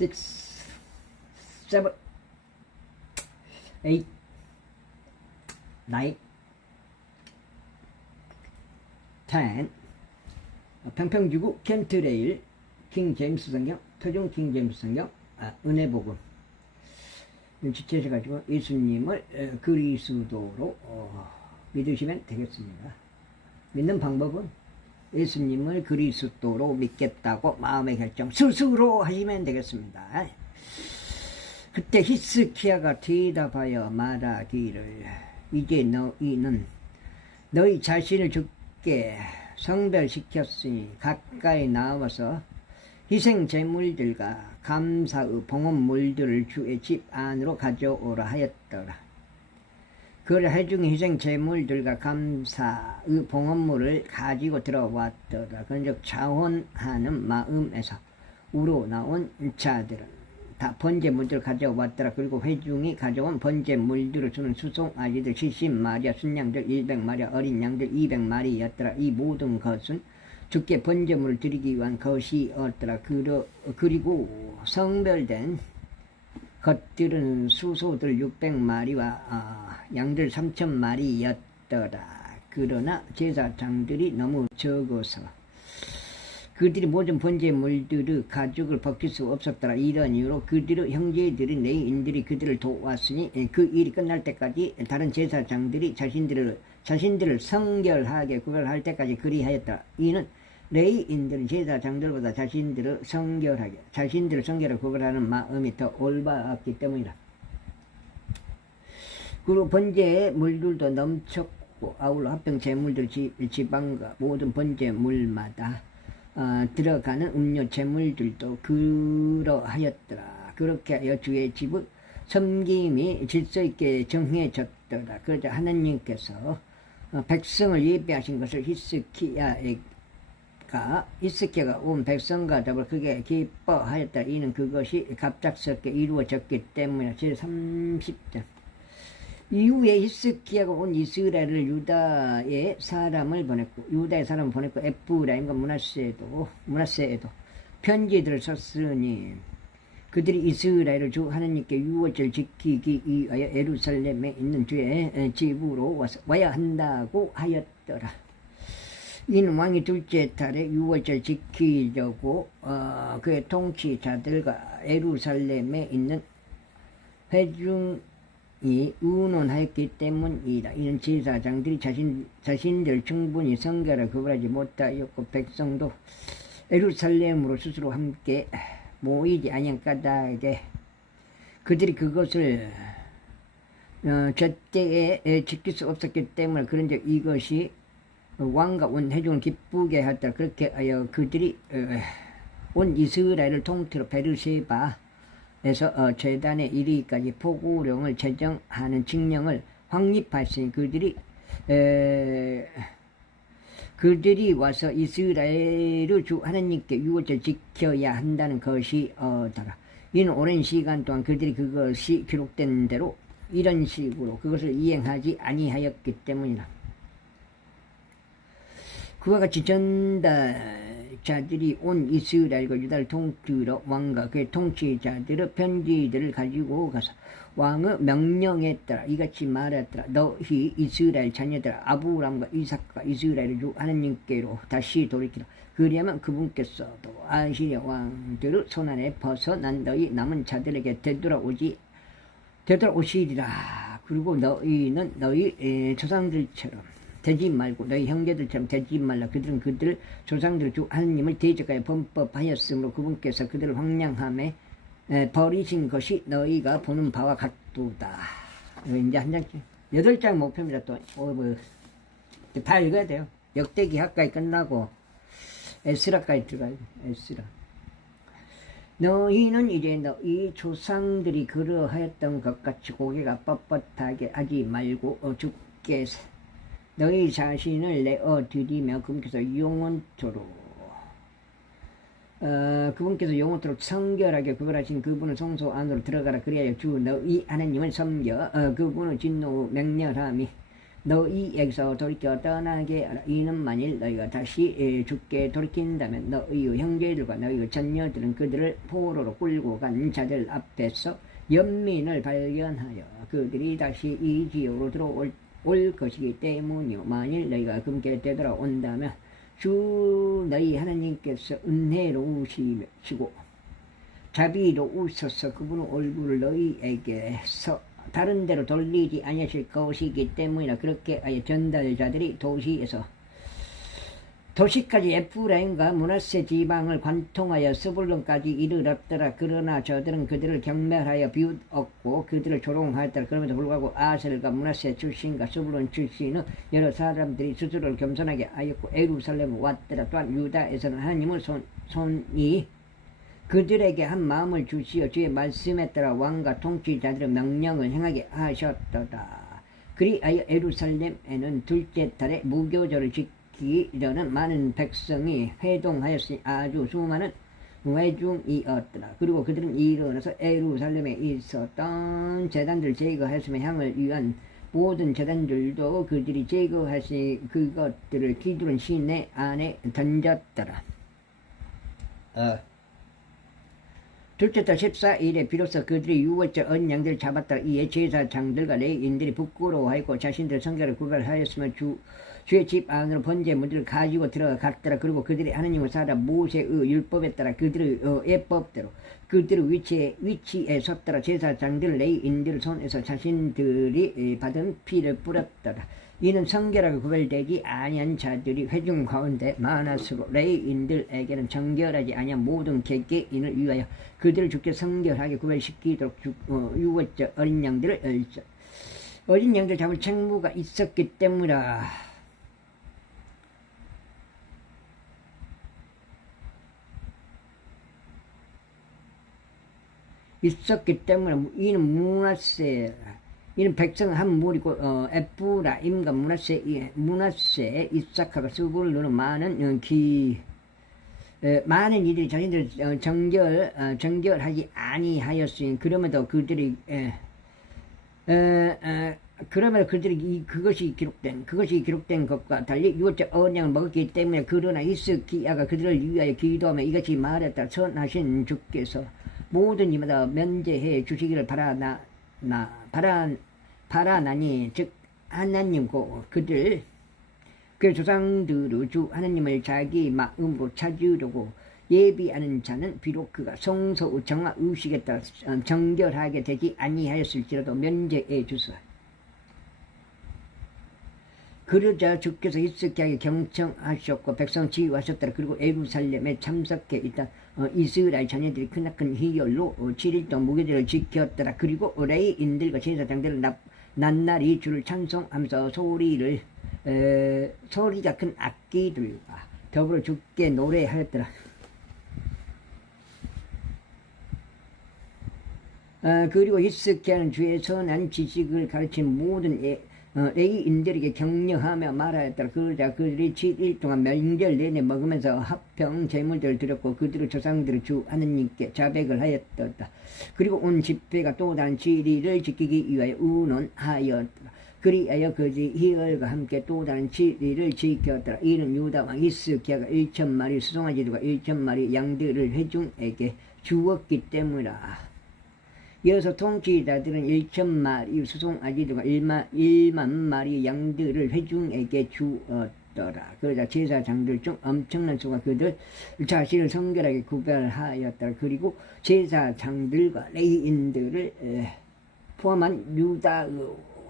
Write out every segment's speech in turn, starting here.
6, 7, 8, 9, 10. 평평지구 켄트레일 킹제임스 성경, 토종 킹제임스 성경, 은혜복음 지체해가지고 예수님을 그리스도로 믿으시면 되겠습니다. 믿는 방법은 예수님을 그리스도로 믿겠다고 마음의 결정 스스로 하시면 되겠습니다. 그때 히스키야가 대답하여 말하기를 이제 너희는 너희 자신을 주께 성별시켰으니 가까이 나와서 희생제물들과 감사의 봉헌물들을 주의 집 안으로 가져오라 하였더라. 그 해중에 희생제물들과 감사의 봉헌물을 가지고 들어왔더라. 그런즉 자원하는 마음에서 우러나온 자들은 다 번제물들을 가져왔더라. 그리고 회중이 가져온 번제물들을 주는 수송아지들 70마리와 순양들 100마리와 어린 양들 200마리였더라. 이 모든 것은 주께 번제물을 드리기 위한 것이었더라. 그리고 성별된 것들은 수소들 600마리와 양들 3000마리였더라. 그러나 제사장들이 너무 적어서 그들이 모든 번제물들의 가죽을 벗길 수 없었더라. 이런 이유로 그들의 형제들이 레위인들이 그들을 도왔으니 그 일이 끝날 때까지 다른 제사장들이 자신들을 성결하게 구별할 때까지 그리하였더라. 이는 레위인들은 제사장들보다 자신들을 성결하게 구별하는 마음이 더 올바랐기 때문이라. 그리고 번제물들도 넘쳤고 아울러 합병 제물들 지방과 모든 번제물마다 들어가는 음료 제물들도 그러하였더라. 그렇게 하여 주의 집의 섬김이 질서 있게 정해졌더라. 그러자 하나님께서 백성을 예배하신 것을 히스키야가 온 백성과 더불어 크게 기뻐하였다. 이는 그것이 갑작스럽게 이루어졌기 때문에 제30절 이후에 히스키야가 온 이스라엘을 유다의 사람을 보냈고 에프라임과 므낫세에도 편지들을 썼으니 그들이 이스라엘을 주 하나님께 유월절 지키기 위하여 예루살렘에 있는 주의 집으로 와야 한다고 하였더라. 이는 왕이 둘째 달에 유월절 지키려고 그의 통치자들과 예루살렘에 있는 회중이 의논하였기 때문이다. 이는 제사장들이 자신들 충분히 성결하게 구별하지 못하였고 백성도 예루살렘으로 스스로 함께 모이지 아니한 까닭에 그들이 그것을 제때에 지킬 수 없었기 때문에 그런즉 이것이 왕과 온 회중을 기쁘게 하였다. 그렇게 하여 그들이 온 이스라엘을 통틀어 베르세바에서 제단에 이르기까지 포고령을 제정하는 칙령을 확립하였으니 그들이 와서 이스라엘을 주 하나님께 유월절 지켜야 한다는 것이더라. 이는 오랜 시간 동안 그들이 그것이 기록된 대로 이런 식으로 그것을 이행하지 아니하였기 때문이라. 그와 같이 전달자들이 온 이스라엘과 유다를 통틀어 왕과 그의 통치자들의 편지들을 가지고 가서 왕의 명령에 따라 이같이 말했더라. 너희 이스라엘 자녀들아 아브람과 이삭과 이스라엘을 주 하나님께로 다시 돌이키라. 그리하면 그분께서도 아시리아 왕들의 손안에 벗어난 너희 남은 자들에게 되돌아오시리라. 그리고 너희는 너희 조상들처럼 되지 말고 너희 형제들처럼 되지 말라. 그들은 그들 조상들 주 하나님을 대적하여 범법하였으므로 그분께서 그들을 황량함에 버리신 것이 너희가 보는 바와 같도다. 이제 한 장씩 8장 목표입니다. 또 다 읽어야 돼요. 역대기 하까지 끝나고 에스라까지 들어가요. 에스라. 너희는 이제 너희 조상들이 그러하였던 것 같이 고개가 뻣뻣하게 하지 말고 주께 너희 자신을 내어드리며 그분께서 영원토록 성결하게 구별하신 그분의 성소 안으로 들어가라. 그리하여 주 너희 하나님을 섬겨 그분의 진노 맹렬함이 너희에게서 돌이켜 떠나게 하라. 이는 만일 너희가 다시 죽게 돌이킨다면 너희의 형제들과 너희의 자녀들은 그들을 포로로 끌고 간 자들 앞에서 연민을 발견하여 그들이 다시 이 지역으로 들어올 것이기 때문이요. 만일 너희가 금께 되돌아온다면 주 너희 하나님께서 은혜로우시고 자비로우셔서 그분의 얼굴을 너희에게서 다른 데로 돌리지 아니하실 것이기 때문이라. 그렇게 아예 전달자들이 도시까지 에프라임과 므낫세 지방을 관통하여 스불론까지 이르렀더라. 그러나 저들은 그들을 경멸하여 비웃었고 그들을 조롱하였더라. 그럼에도 불구하고 아셀과 므낫세 출신과 스불론 출신의 여러 사람들이 스스로를 겸손하게 하였고 예루살렘에 왔더라. 또한 유다에서는 하나님의 손이 그들에게 한 마음을 주시어 주의 말씀에 따라 왕과 통치자들의 명령을 행하게 하셨도다. 그리하여 예루살렘에는 둘째 달에 무교절을 지키기 전에 많은 백성이 회동하였으니 아주 수많은 회중이었더라. 그리고 그들은 일어나서 예루살렘에 있었던 제단들 제거하였으며 향을 위한 모든 제단들도 그들이 제거하신 그것들을 기드론 시내 안에 던졌더라. 둘째 달 14일에 비로소 그들이 유월절 언양들을 잡았다. 이에 제사장들과 레위인들이 부끄러워하였고 자신들의 성결을 구별하였으며 주의 집 안으로 번제물들을 가지고 들어갔더라. 그리고 그들이 하나님의 사람 모세의 율법에 따라 그들의 예법대로 그들의 위치에 섰더라. 제사장들 레위인들 손에서 자신들이 받은 피를 뿌렸더라. 이는 성결하게 구별되지 아니한 자들이 회중 가운데 많았으므로 레위인들에게는 정결하지 아니한 모든 개개인을 위하여 그들을 주께 성결하게 구별시키도록 유월절 어린 양들을 어린 양들 잡을 책무가 있었기 때문이라. 이는 므낫세 이는 백성 한 무리고 에프라임과 므낫세 이사카가 스불론은 많은 이들이 자신들 정결하지 아니하였으니 그럼에도 그들이 그것이 기록된 것과 달리 유월절 언약을 먹었기 때문에. 그러나 히스기야가 그들을 위하여 기도하며 이같이 말했다. 선하신 주께서 모든 이마다 면제해 주시기를 바라나니 즉 하나님고 그의 조상들의 주 하나님을 자기 마음으로 찾으려고 예비하는 자는 비록 그가 성소의 정화 의식에 따라 정결하게 되지 아니하였을지라도 면제해 주소서. 그러자 주께서 히스기야에게 경청하셨고 백성 치유하셨더라. 그리고 예루살렘에 참석해 있던 이스라엘 자녀들이 크나큰 희열로 7일 동안 무교절을 지켰더라. 그리고 레위인들과 제사장들은 낮날이 주를 찬송하면서 소리가 큰 악기들과 더불어 주께 노래하였더라. 그리고 히스기야는 주의 선한 지식을 가르친 모든 레위인들에게 격려하며 말하였더라. 그러자 그들이 7일 동안 명절 내내 먹으면서 합평 제물들을 드렸고 그들의 조상들을 주 하느님께 자백을 하였다. 그리고 온 집회가 또 다른 7일을 지키기 위하여 의논하였더라. 그리하여 그들이 희열과 함께 또 다른 7일을 지켰더라. 이는 유다 왕 히스기야가 1,000마리 수송아지들과 1,000마리 양들을 회중에게 주었기 때문이라. 이어서 통치자들은 1,000마리 수송아지들과 1만 마리 양들을 회중에게 주었더라. 그러자 제사장들 중 엄청난 수가 그들 자신을 성결하게 구별하였더라. 그리고 제사장들과 레위인들을 포함한 유다의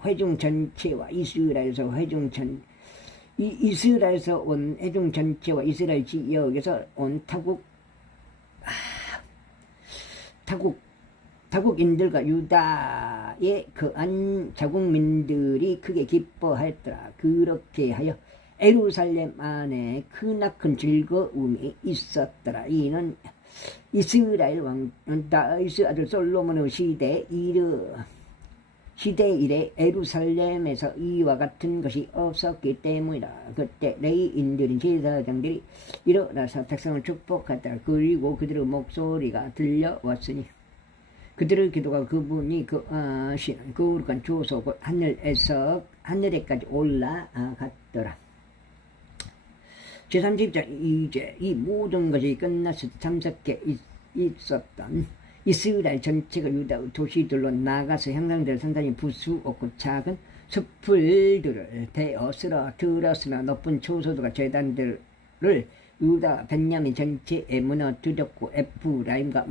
회중 전체와 이스라엘에서 온 회중 전체와 이스라엘 지역에서 온 타국인들과 유다의 그한 자국민들이 크게 기뻐하였더라. 그렇게 하여 예루살렘 안에 크나큰 즐거움이 있었더라. 이는 이스라엘 왕 다윗의 아들 솔로몬의 시대 이래 예루살렘에서 이와 같은 것이 없었기 때문이다. 그때 레위인들인 제사장들이 일어나서 백성을 축복하더라. 그리고 그들의 목소리가 들려왔으니 그들의 기도가 그분이 시는 거룩한 주소 곧 하늘에서 하늘에까지 올라갔더라. 제3집장 이제 이 모든 것이 끝났을 때 참석해 있었던 이스라엘 전체가 유다 도시들로 나가서 형상들 산단이 부수없고 작은 숲들을 베어 쓰러뜨렸으며 높은 초소도가 제단들을 유다 벤야민 전체에 무너뜨렸고 에프라임과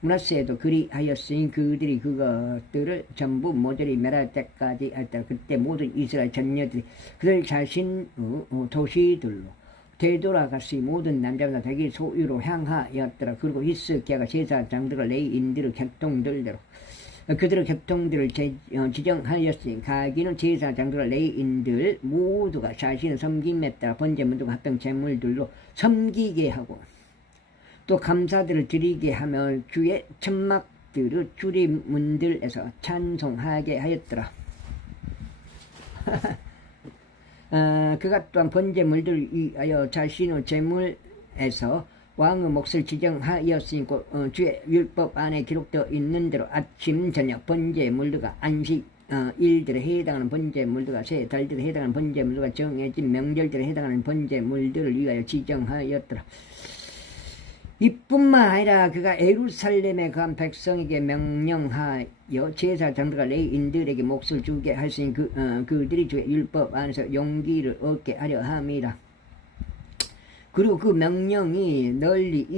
문하세도 그리하였으니 그들이 그것들을 전부 모조리 멸할 때까지 했더라. 그때 모든 이스라엘 전녀들이 그들 자신 도시들로 되돌아갔으니 모든 남자마다 자기 소유로 향하였더라. 그리고 히스기야가 제사장들과 레위인들의 교통들대로 그들의 교통들을 지정하였으니 가기는 제사장들과 레위인들 모두가 자신의 섬김에 따라 번제물과 합병 제물들로 섬기게 하고 또 감사들을 드리게 하며 주의 천막들의 주리문들에서 찬송하게 하였더라. 그가 또한 번제물들을 위하여 자신의 제물에서 왕의 몫을 지정하였으니 주의 율법 안에 기록되어 있는 대로 아침 저녁 번제물들과 안식 일들에 해당하는 번제물들과 새 달들에 해당하는 번제물들과 정해진 명절들에 해당하는 번제물들을 위하여 지정하였더라. 이뿐만 아니라 그가 예루살렘에 거한 백성에게 명령하여 제사장들과 레위인들에게 몫을 주게 하시니 그들이 주의 율법 안에서 용기를 얻게 하려 함이라. 그리고 그 명령이 널리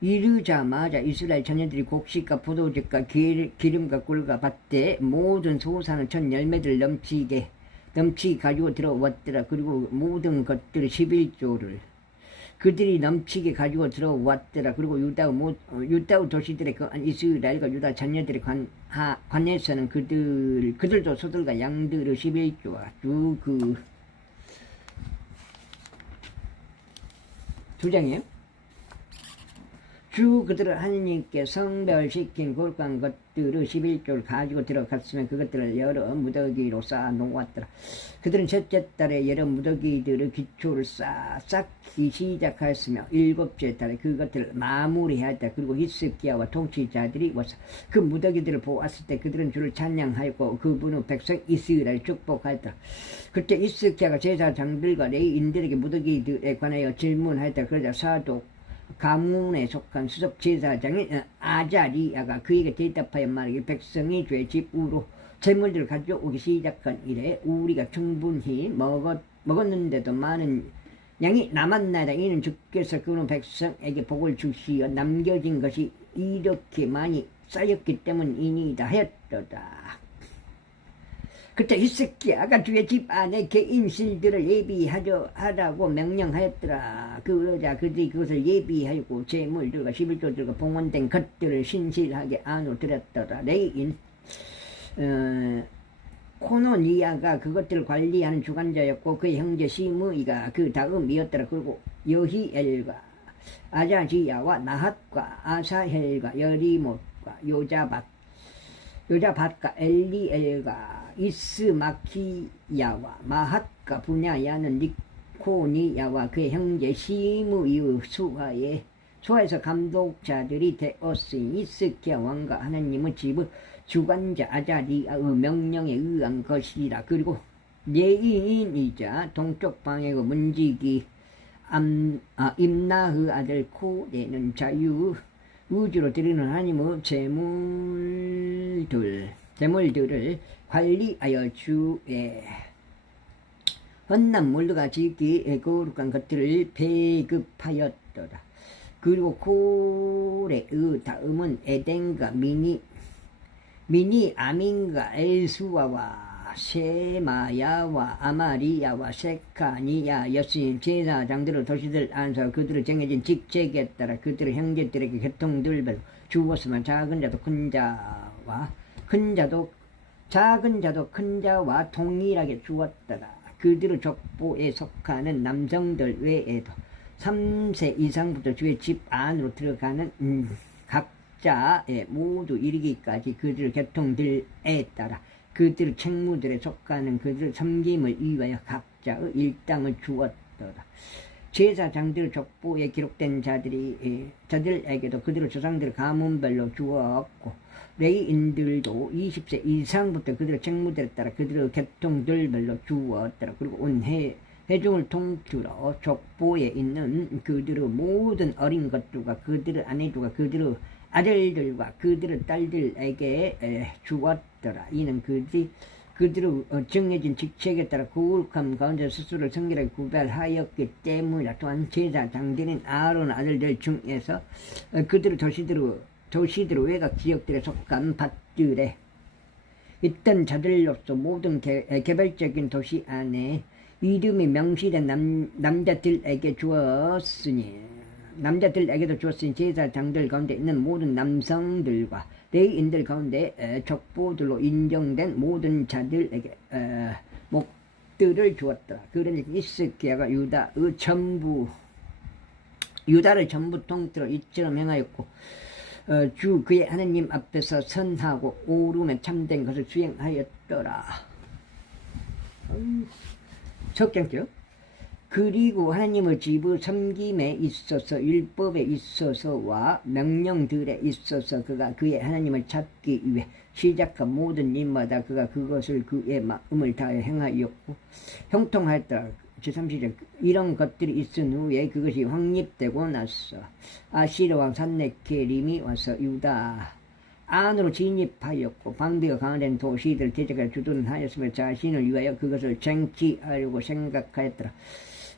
이르자마자 이스라엘 자녀들이 곡식과 포도즙과 기름과 꿀과 밭에 모든 소산을 첫 열매들 넘치게 가지고 들어왔더라. 그리고 모든 것들의 11조를 그들이 넘치게 가지고 들어왔더라. 그리고 유다 도시들의 이스라엘과 유다 자녀들의 관에서는 그들도 소들과 양들의 11조와 두 장이에요. 그들을 하느님께 성별시킨 거룩한 것들의 11조를 가지고 들어갔으면 그것들을 여러 무더기로 쌓아 놓았더라. 그들은 첫째 달에 여러 무더기들의 기초를 쌓기 시작하였으며 일곱째 달에 그것들을 마무리하였다. 그리고 히스기야와 통치자들이 와서 그 무더기들을 보았을 때 그들은 주를 찬양하였고 그분의 백성 이스라엘을 축복하였다. 그때 히스기야가 제사장들과 레위인들에게 무더기들에 관하여 질문하였다. 그러자 사독 가문에 속한 수석 제사장인 아자리야가 그에게 대답하여 말하기를 백성이 죄 집으로 재물들을 가져오기 시작한 이래 우리가 충분히 먹었는데도 많은 양이 남았나이다. 이는 주께서 그런 백성에게 복을 주시어 남겨진 것이 이렇게 많이 쌓였기 때문이니이다 하였도다. 그때 히스기야가 주의 집 안에 개인실들을 예비하라고 명령하였더라. 그러자 그들이 그것을 예비하고 제물들과 11조들과 봉헌된 것들을 신실하게 안으로 들였더라. 레위인 코노니아가 그것들을 관리하는 주관자였고 그의 형제 시므이가 그 다음이었더라. 그리고 여히엘과 아자지야와 나핫과 아사헬과 여리못과 요자밭과 엘리엘과 이스마키야와 마핫과 분야야는 니코니야와 그의 형제 시므이의 수하에서 감독자들이 되었으니 히스기야 왕과 하나님의 집의 주관자 아자리아의 명령에 의한 것이라. 그리고 예인이자 동쪽 방의 문지기 임나의 아들 코레는 우주로 드리는 하나님의 제물들을 관리하여 주의 헌난 물과 지기 거룩한 것들을 배급하였더라. 그리고 고레의 다음은 에덴과 미니아민과 엘수아와 세마야와 아마리야와 세카니야였으니 제사장들의 도시들 안에서 그들의 정해진 직책에 따라 그들의 형제들에게 교통들을 주었으면 작은 자도 큰 자와 동일하게 주었더라. 그들의 족보에 속하는 남성들 외에도 3세 이상부터 주의 집 안으로 들어가는 각자에 모두 이르기까지 그들의 교통들에 따라 그들 책무들에 속하는 그들 섬김을 위하여 각자의 일당을 주었더라. 제사장들 족보에 기록된 자들에게도 그들의 조상들 가문별로 주었고 레위인들도 20세 이상부터 그들의 책무들에 따라 그들의 계통들별로 주었더라. 그리고 온 회중을 통틀어 족보에 있는 그들의 모든 어린 것들과 그들의 아내들과 그들의 아들들과 그들의 딸들에게 주었더라. 이는 그들의 정해진 직책에 따라 거룩함 가운데 스스로를 성결하게 구별하였기 때문이라. 또한 제사장들인 아론 아들들 중에서 그들의 도시들 외곽 지역들에 속한 밭들에 있던 자들로서 모든 개별적인 도시 안에 이름이 명시된 남자들에게도 주었으니 제사장들 가운데 있는 모든 남성들과 레위인들 가운데 족보들로 인정된 모든 자들에게 목들을 주었더라. 그러니 히스기야가 유다를 전부 통틀어 이처럼 행하였고 주 그의 하나님 앞에서 선하고 옳음에 참된 것을 수행하였더라. 석장죠. 그리고 하나님의 집의 섬김에 있어서 율법에 있어서와 명령들에 있어서 그가 그의 하나님을 찾기 위해 시작한 모든 일마다 그가 그것을 그의 마음을 다해 행하였고 형통하였더라. 제3시절 이런 것들이 있은 후에 그것이 확립되고 나서 아시르 왕 산네케림이 와서 유다 안으로 진입하였고 방비가 강화된 도시들 대적에 주둔하였으며 자신을 위하여 그것을 쟁취하려고 생각하였더라.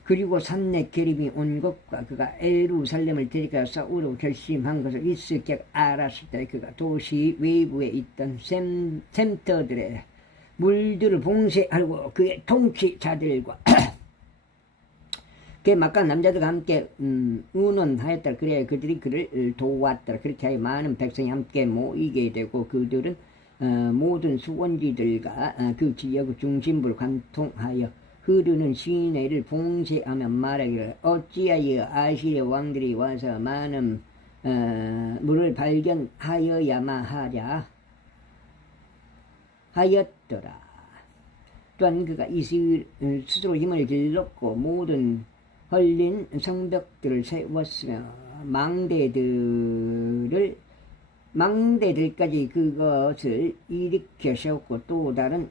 그리고 산네케림이 온 것과 그가 예루살렘을 대적하여 싸우려고 결심한 것을 히스기야가 알았을 때 그가 도시 외부에 있던 샘터들의 물들을 봉쇄하려고 그의 통치자들과 그의 막간 남자들과 함께 의논하였더라. 그래 그들이 그를 도왔더라. 그렇게 하여 많은 백성이 함께 모이게 되고 그들은 모든 수원지들과 그 지역의 중심부를 관통하여 흐르는 시내를 봉쇄하며 말하기를 어찌하여 아시리아 왕들이 와서 많은 물을 발견하여야만 하였더라. 또한 그가 스스로 힘을 길렀고 모든 헐린 성벽들을 세웠으며 망대들까지 그것을 일으켜 세웠고 또 다른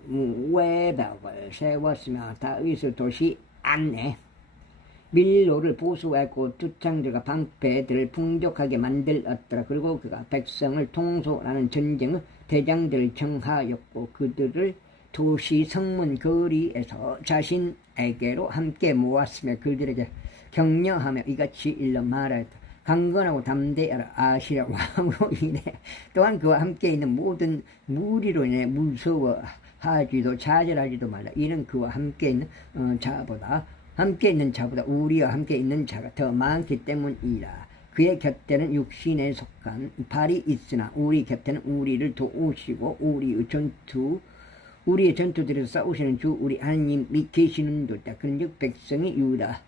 외벽을 세웠으며 다윗의 도시 안에 밀로를 보수하고 투창들과 방패들을 풍족하게 만들었더라. 그리고 그가 백성을 통솔하는 전쟁의 대장들을 정하였고 그들을 도시 성문 거리에서 자신에게로 함께 모았으며 그들에게 격려하며 이같이 일러 말하였다. 강건하고 담대하라. 아시리아 왕으로 인해 또한 그와 함께 있는 모든 무리로 인해 무서워하지도 좌절하지도 말라. 이는 그와 함께 있는 자보다 우리와 함께 있는 자가 더 많기 때문이라. 그의 곁에는 육신에 속한 발이 있으나 우리 곁에는 우리를 도우시고 우리의 전투들에서 싸우시는 주 우리 하나님이 계시는도다. 그런즉 백성이 유다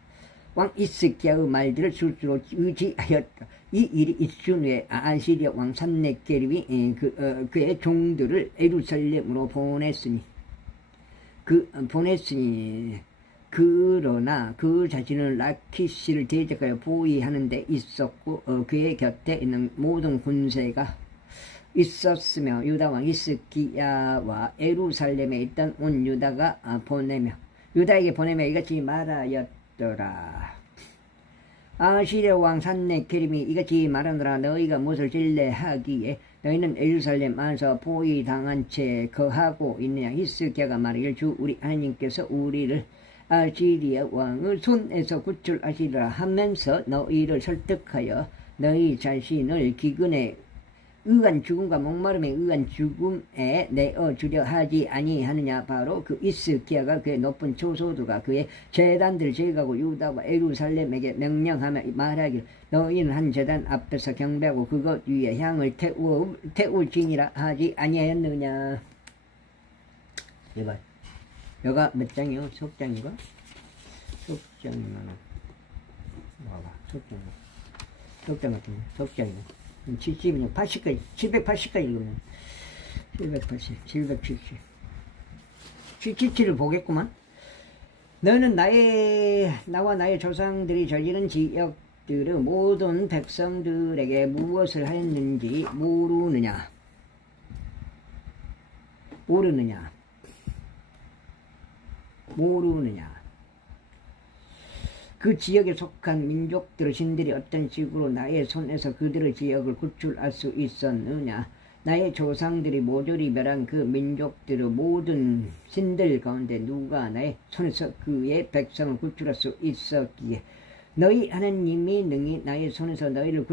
왕 히스기야의 말들을 스스로 의지하였다. 이 일이 있은 후에 아시리아 왕 산네케립이 그의 종들을 예루살렘으로 보냈으니 그러나 그 자신은 라키시를 대적하여 보위하는 데 있었고 그의 곁에 있는 모든 군세가 있었으며 유다 왕 히스기야와 예루살렘에 있던 온 유다에게 보내며 이같이 말하였더라. 아시리아 왕 산네케림이 이같이 말하노라. 너희가 무엇을 진례하기에 너희는 예루살렘 안에서 포위당한 채 거하고 있느냐. 히스기야가 말하기를 주 우리 하나님께서 우리를 아시리아 왕의 손에서 구출하시리라 하면서 너희를 설득하여 너희 자신을 기근에 의한 죽음과 목마름에 의한 죽음에 내어주려 하지 아니하느냐. 바로 그 히스기야가 그의 높은 초소들과 그의 제단들을 제거하고 유다와 예루살렘에게 명령하며 말하기를 너희는 한 제단 앞에서 경배하고 그것 위에 향을 태울지니라 하지 아니하였느냐. 제발 여가 몇 장이요? 속장인가? 속장이면 봐봐. 속장 같은데 속장이요. 70이면 80까지 780까지 읽으면 780 770 777을 보겠구만. 너는 나와 나의 조상들이 저지른 지역들의 모든 백성들에게 무엇을 하였는지 모르느냐? 그 지역에 속한 민족들의 신들이 어떤 식으로 나의 손에서 그들의 지역을 구출할 수 있었느냐? 나의 조상들이 모조리 멸한 그 민족들의 모든 신들 가운데 누가 나의 손에서 그의 백성을 구출할 수 있었기에 너희 하나님이 능히 나의 손에서 너희를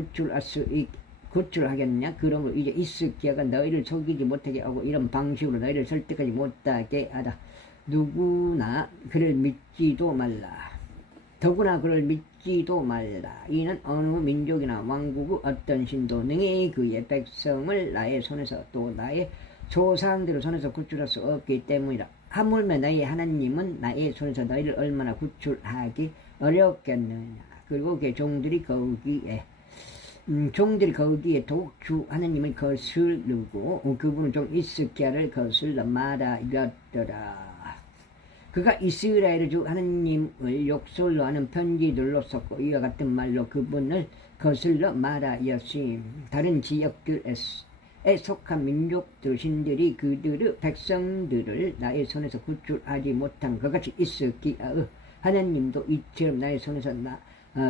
구출하겠냐? 그러므로 이제 이스기야가 너희를 속이지 못하게 하고 이런 방식으로 너희를 설득하지 못하게 하다. 누구나 그를 믿지도 말라. 더구나 그를 믿지도 말라. 이는 어느 민족이나 왕국의 어떤 신도 능히 그의 백성을 나의 손에서 또 나의 조상들의 손에서 구출할 수 없기 때문이라. 하물며 나의 하나님은 나의 손에서 너희를 얼마나 구출하기 어렵겠느냐. 그리고 그 종들이 거기에 독주 하나님을 거슬르고 그분은 좀 이스기야를 거슬러 말하였더라. 그가 이스라엘의 주 하나님을 욕설로 하는 편지들로 썼고 이와 같은 말로 그분을 거슬러 말하였으니 다른 지역들에 속한 민족들 신들이 그들의 백성들을 나의 손에서 구출하지 못한 그같이 이스기야의 하나님도 이처럼 나의 손에서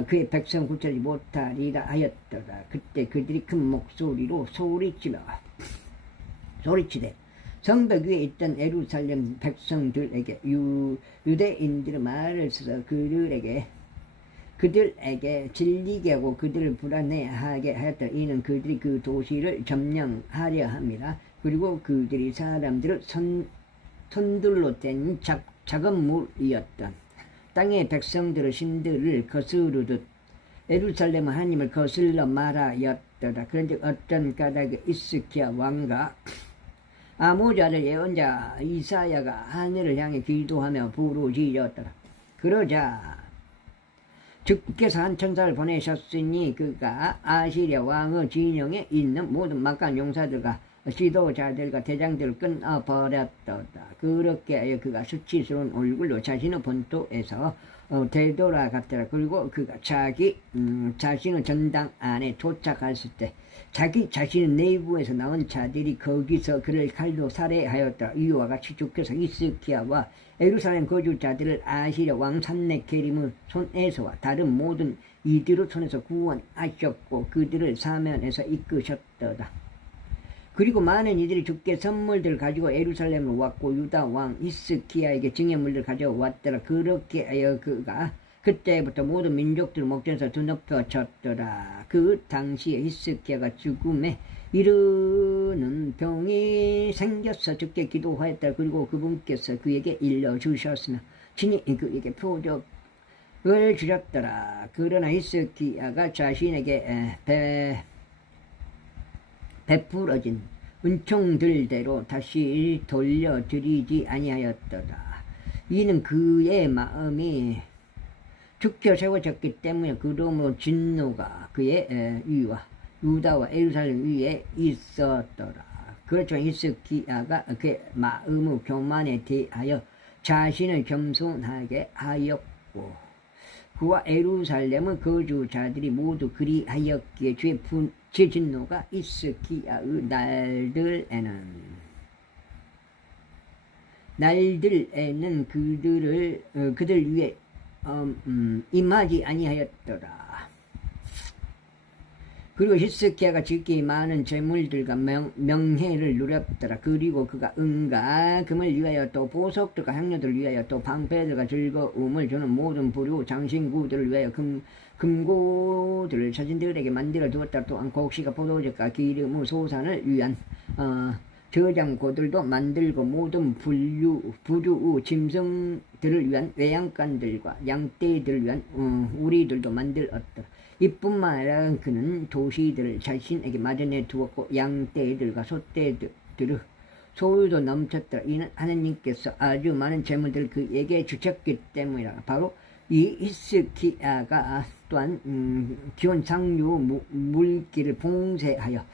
그의 백성 구출하지 못하리라 하였더라. 그때 그들이 큰 목소리로 소리치되 성벽 위에 있던 예루살렘 백성들에게 유대인들의 말을 써서 그들에게 질리게 하고 그들을 불안해하게 하였다. 이는 그들이 그 도시를 점령하려 함이라. 그리고 그들이 사람들을 손들로 뗀 작은 물이었던 땅의 백성들의 신들을 거스르듯 예루살렘 하나님을 거슬러 말하였더라. 그런데 어떤 까닭에 이스기야 왕과 아모즈 아들 예언자 이사야가 하늘을 향해 기도하며 부르짖었더라. 그러자 주께서 한 천사를 보내셨으니 그가 아시리아 왕의 진영에 있는 모든 막간 용사들과 지도자들과 대장들을 끊어버렸도다. 그렇게 하여 그가 수치스러운 얼굴로 자신의 본토에서 되돌아갔더라. 그리고 그가 자신의 전당 안에 도착했을 때 자기 자신의 내부에서 나온 자들이 거기서 그를 칼로 살해하였더라. 이와 같이 주께서 이스기야와 예루살렘 거주자들을 아시리아 왕 산네케림의 손에서와 다른 모든 이들의 손에서 구원하셨고 그들을 사면에서 이끄셨도다. 그리고 많은 이들이 주께 선물들을 가지고 예루살렘으로 왔고 유다 왕 히스기야에게 증여물들을 가져왔더라. 그렇게 하여 그가 그때부터 모든 민족들 목전에서 드높여졌더라. 그 당시에 히스기야가 죽음에 이르는 병이 생겨서 주께 기도하였다. 그리고 그분께서 그에게 일러주셨으나 친히 그에게 표적을 주셨더라. 그러나 히스기야가 자신에게 베풀어진 은총들대로 다시 돌려드리지 아니하였더라. 이는 그의 마음이 죽혀 세워졌기 때문에 그러므로 진노가 그의 위와 유다와 예루살렘 위에 있었더라. 그렇죠. 히스기야가 그의 마음의 교만에 대하여 자신을 겸손하게 하였고 그와 예루살렘의 거주자들이 모두 그리하였기에 주의 진노가 히스기야의 날들에는 그들 위에 임하지 아니하였더라. 그리고 히스기야가 지극히 많은 재물들과 명예를 누렸더라. 그리고 그가 은과 금을 위하여 또 보석들과 향료들을 위하여 또 방패들과 즐거움을 주는 모든 부류 장신구들을 위하여 금고들을 자신들에게 만들어 두었다. 또한 곡식과 포도즙과 기름의 소산을 위한 저장고들도 만들고 모든 부류 짐승들을 위한 외양간들과 양떼들을 위한 우리들도 만들었더라. 이뿐만 아니라 그는 도시들을 자신에게 마련해 두었고 양떼들과 소떼들의 소유도 넘쳤더라. 이는 하나님께서 아주 많은 재물들을 그에게 주셨기 때문이라. 바로 이 히스기야가 또한 기원 상류 물기를 봉쇄하여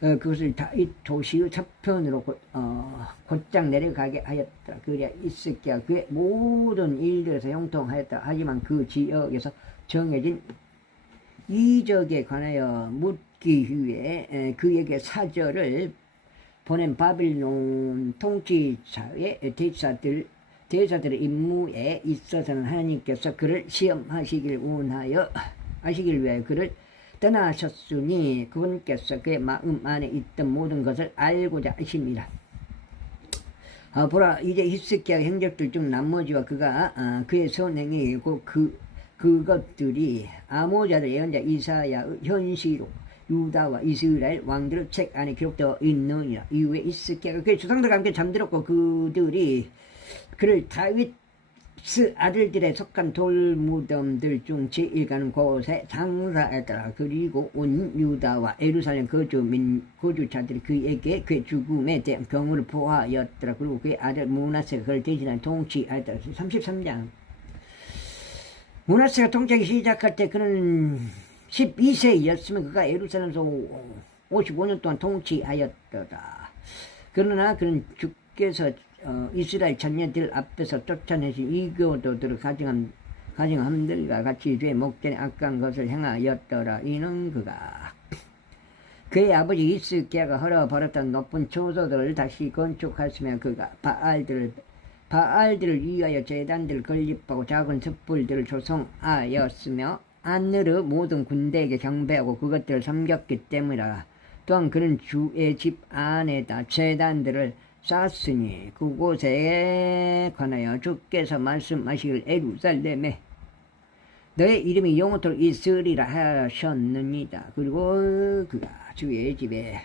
그것을 다윗 도시의 저편으로 곧장 내려가게 하였더라. 그래야 이스기야 그의 모든 일들에서 형통하였다. 하지만 그 지역에서 정해진 이적에 관하여 묻기 후에 그에게 사절을 보낸 바빌론 통치자의 대사들의 임무에 있어서는 하나님께서 그를 시험하시길 위하여 그를 떠나셨으니 그분께서 그의 마음 안에 있던 모든 것을 알고자 하십니다. 보라, 이제 히스기야 행적들 중 나머지와 그의 선행이고 그것들이 아모자들 예언자 이사야의 현시록 유다와 이스라엘 왕들의 책 안에 기록되어 있느니라. 이후에 히스기야가 그의 조상들과 함께 잠들었고 그들이 그를 다윗 아들들에 속한 돌무덤들 중 제1가는 곳에 장사했더라. 그리고 온 유다와 예루살렘 거주자들이 그에게 그의 죽음에 대한 경고를 보하였더라. 그리고 그의 아들 므낫세가 그를 대신하여 통치하였더라. 33장. 므낫세가 통치하기 시작할 때 그는 12세였으면 그가 예루살렘에서 55년 동안 통치하였더라. 그러나 그는 주께서 이스라엘 자녀들 앞에서 쫓아내신 이교도들을 가정함들과 같이 죄 목전에 악한 것을 행하였더라. 이는 그의 아버지 히스기야가 헐어버렸던 높은 초소들을 다시 건축하였으며 그가 바알들을 위하여 제단들을 건립하고 작은 숯불들을 조성하였으며 안느르 모든 군대에게 경배하고 그것들을 섬겼기 때문이라. 또한 그는 주의 집 안에다 제단들을 쌓았으니 그곳에 관하여 주께서 말씀하시길 예루살렘에 너의 이름이 영원토록 있으리라 하셨느니라. 그리고 그가 주의 집에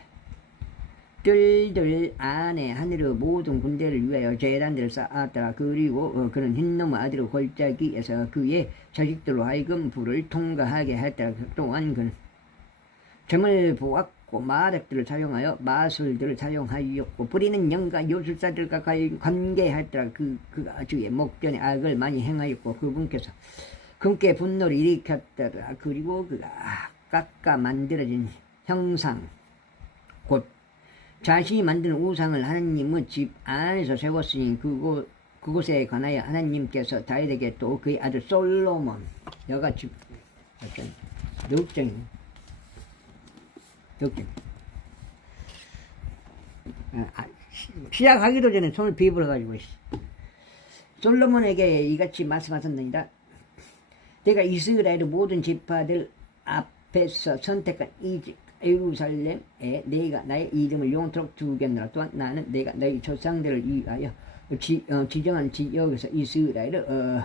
뜰들 안에 하늘의 모든 군대를 위하여 제단들을 쌓았더라. 그리고 그는 흰놈의 아들의 골짜기에서 그의 자식들로 하여금 불을 통과하게 했더라. 또한 그는 점을 보았고 마력들을 사용하여 마술들을 사용하였고 뿌리는 영과 요술사들과 관계하였더라. 그가 주의 목전에 악을 많이 행하였고 그분께 분노를 일으켰더라. 그리고 그가 깎아 만들어진 형상 곧 자신이 만든 우상을 하나님의 집 안에서 세웠으니 그곳에 관하여 하나님께서 다윗에게 또 그의 아들 솔로몬 여가 집 늑쟁이 시작하기도 전에 손을 비불어가지고 솔로몬에게 이같이 말씀하셨느니라. 내가 이스라엘의 모든 지파들 앞에서 선택한 이 예루살렘에 내가 나의 이름을 영원토록 두겠노라. 또한 나는 내가 너희 조상들을 위하여 지정한 지역에서 이스라엘을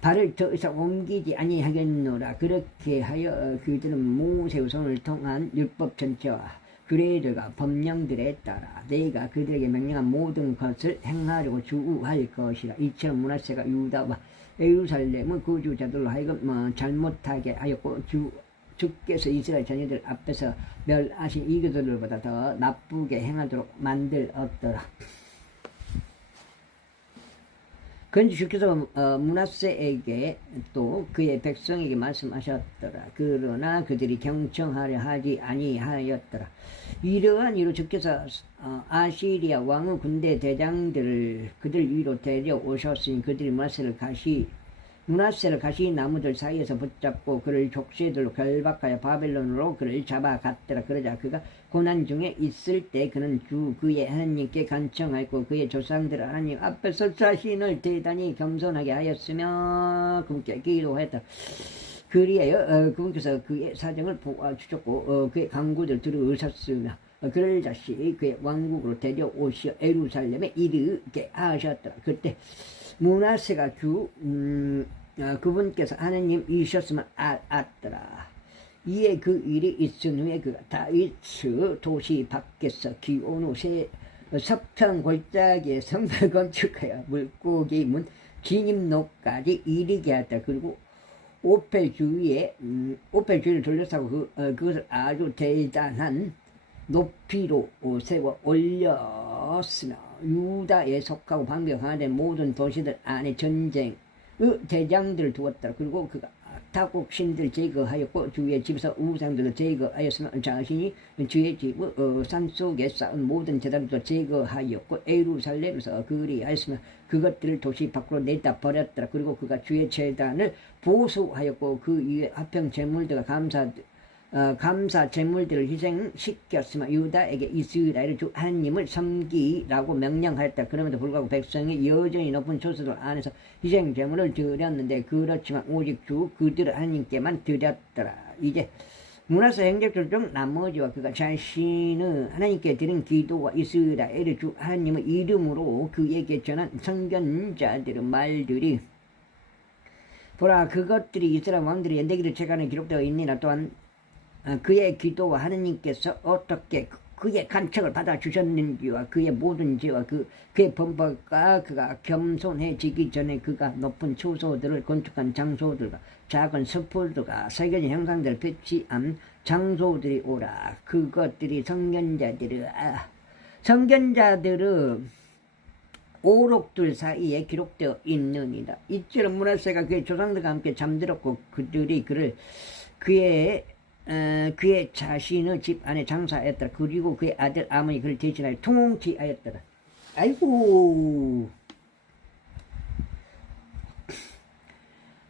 발을 더 이상 옮기지 아니하겠노라. 그렇게 하여 그들은 모세의 손을 통한 율법 전체와 규례들과 법령들에 따라 내가 그들에게 명령한 모든 것을 행하려고 주우할 것이라. 이처럼 므낫세가 유다와 예루살렘의 거주자들로 하여금 잘못하게 하였고 주께서 이스라엘 자녀들 앞에서 멸하신 이교도들보다 더 나쁘게 행하도록 만들었더라. 그런데 주께서 므낫세에게 또 그의 백성에게 말씀하셨더라. 그러나 그들이 경청하려 하지 아니하였더라. 이러한 이유로 주께서 아시리아 왕의 군대 대장들을 그들 위로 데려오셨으니 그들이 므낫세를 가시 나무들 사이에서 붙잡고 그를 족쇄들로 결박하여 바벨론으로 그를 잡아갔더라. 그러자 그가 고난 중에 있을 때 그는 그의 하나님께 간청하였고 그의 조상들 하나님 앞에서 자신을 대단히 겸손하게 하였으며 그분께 기도하였다. 그리하여 그분께서 그의 사정을 보아주셨고 그의 간구를 들으셨으며 그를 다시 그의 왕국으로 데려오시어 예루살렘에 이르게 하셨더라. 그때 므낫세가 그분께서 하나님이셨음을 알았더라. 이에 그 일이 있은 후에 그가 다윗 도시 밖에서 기온 후 서편 골짜기에 성벽을 건축하여 물고기 문 진입로까지 이르게 하였다. 그리고 오펠 주위를 둘러싸고 그것을 아주 대단한 높이로 세워 올렸으며 유다에 속하고 방벽 하나 된 모든 도시들 안에 전쟁의 대장들을 두었더라. 그리고 그가 타국 신들 제거하였고 주의 집에서 우상들을 제거하였으며 자신이 주의 집 산속에 쌓은 모든 제단도 제거하였고 예루살렘에서 그리하였으며 그것들을 도시 밖으로 내다 버렸더라. 그리고 그가 주의 제단을 보수하였고 그 위에 화평 제물들과 감사 제물들을 희생시켰으며 유다에게 이스라엘 주 하나님을 섬기라고 명령하였다. 그럼에도 불구하고 백성이 여전히 높은 초소들 안에서 희생 제물을 드렸는데 그렇지만 오직 주 그들 하나님께만 드렸더라. 이제 므낫세 행적들 중 나머지와 그가 자신의 하나님께 드린 기도와 이스라엘 주 하나님의 이름으로 그에게 전한 선견자들의 말들이 보라 그것들이 이스라엘 왕들의 연대기를 책안에 기록되어 있느니라. 또한 그의 기도와 하느님께서 어떻게 그의 간척을 받아주셨는지와 그의 모든 죄와 그의 범법과 그가 겸손해지기 전에 그가 높은 초소들을 건축한 장소들과 작은 숲들과 새겨진 형상들을 배치한 장소들이 오라. 그것들이 선견자들의 오록들 사이에 기록되어 있느니라. 이처럼 므낫세가 그의 조상들과 함께 잠들었고 그들이 그의 자신의 집 안에 장사하였더라. 그리고 그의 아들 아몬이 그를 대신하여 통치하였더라. 아이고,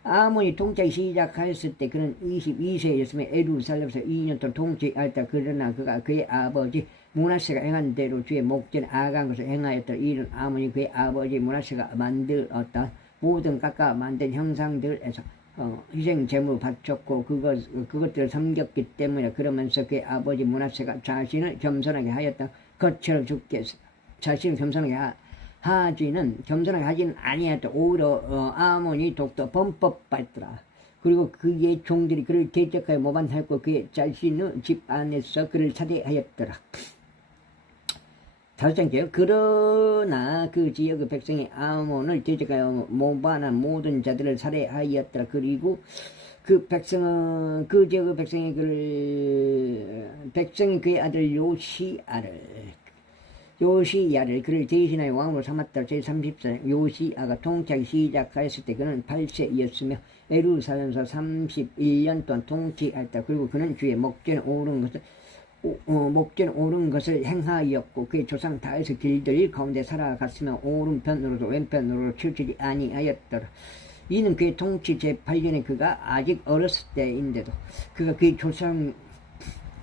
아몬이 통치하기 시작하였을 때 그는 22세였으며 예루살렘에서 2년 동안 통치하였다. 그러나 그가 그의 아버지 므낫세가 행한 대로 주의 목전에 악한 것을 행하였더라. 이는 아몬이 그의 아버지 므낫세가 만들었다 모든 깎아 만든 형상들에서 희생 제물을 바쳤고 그것들을 섬겼기 때문에 그러면서 그의 아버지 므낫세가 자신을 겸손하게 하였다. 그처럼 주께서 자신을 겸손하게 겸손하게 하지는 아니하였다. 오히려 아몬이 독도 범법받더라. 그리고 그의 종들이 그를 대적하여 모반하였고 그의 자신의 집 안에서 그를 살해하였더라. 다섯 번째요. 그러나 그 지역의 백성이 아몬을 대적하여 모반한 모든 자들을 살해하였더라. 그리고 그 지역의 백성이 그의 아들 요시야를 그를 대신하여 왕으로 삼았다. 제34년 요시야가 통치하기 시작하였을 때 그는 8세였으며 예루살렘에서 31년 동안 통치했다. 그리고 그는 주의 목전에 오른 것을 행하였고 그의 조상 다윗의 길들 가운데 살아갔으며 오른편으로도 왼편으로 치우치지 아니하였더라. 이는 그의 통치 제8년에 그가 아직 어렸을 때인데도 그가 그의 조상